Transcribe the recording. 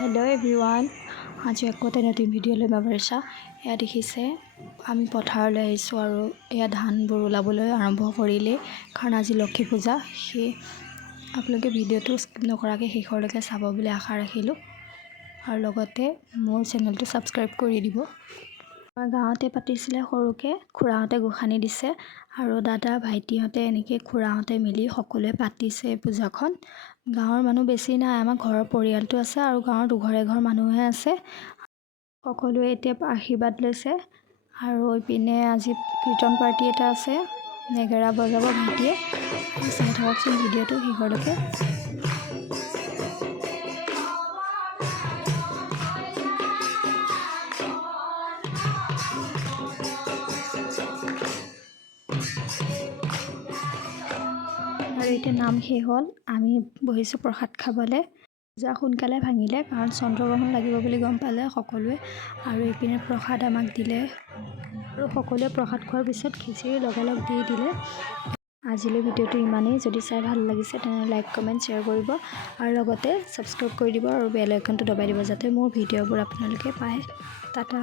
Hello' everyone, আজি আকৌ এটা নতুন ভিডিঅ' লৈ পাৰিছা। এয়া দেখিছে আমি পথাৰলৈ আহিছোঁ আৰু এয়া ধানবোৰ ওলাবলৈ আৰম্ভ কৰিলেই, কাৰণ আজি লক্ষী পূজা। সেই আপোনালোকে ভিডিঅ'টো স্কিপ নকৰাকৈ শেষলৈকে চাব বুলি আশা ৰাখিলোঁ আৰু লগতে মোৰ চেনেলটো ছাবস্ক্ৰাইব কৰি দিব। আমাৰ গাঁৱতে পাতিছিলে সৰুকৈ, খুৰাহঁতে গোসানী দিছে আৰু দাদা ভাইটিহঁতে এনেকৈ খুৰাহঁতে মিলি সকলোৱে পাতিছে পূজাখন। গাঁৱৰ মানুহ বেছি নাই, আমাৰ ঘৰৰ পৰিয়ালটো আছে আৰু গাঁৱৰ দুঘৰ এঘৰ মানুহে আছে। সকলোৱে এতিয়া আশীৰ্বাদ লৈছে আৰু ইপিনে আজি কীৰ্তন পাৰ্টি এটা আছে, নেগেৰা বজাব ভাইটিয়ে। চাই থাককচোন ভিডিঅ'টো শেষলৈকে। আৰু এতিয়া নাম শেষ হ'ল, আমি বহিছোঁ প্ৰসাদ খাবলৈ। পূজা সোনকালে ভাঙিলে কাৰণ চন্দ্ৰগ্ৰহণ লাগিব বুলি গম পালে সকলোৱে, আৰু এইপিনে প্ৰসাদ আমাক দিলে আৰু সকলোৱে প্ৰসাদ খোৱাৰ পিছত খিচিৰি লগালগ দি দিলে। আজিলৈ ভিডিঅ'টো ইমানেই। যদি চাই ভাল লাগিছে তেনেহ'লে লাইক কমেণ্ট শ্বেয়াৰ কৰিব আৰু লগতে ছাবস্ক্ৰাইব কৰি দিব আৰু বেল আইকনটো দবাই দিব যাতে মোৰ ভিডিঅ'বোৰ আপোনালোকে পায়। টাটা।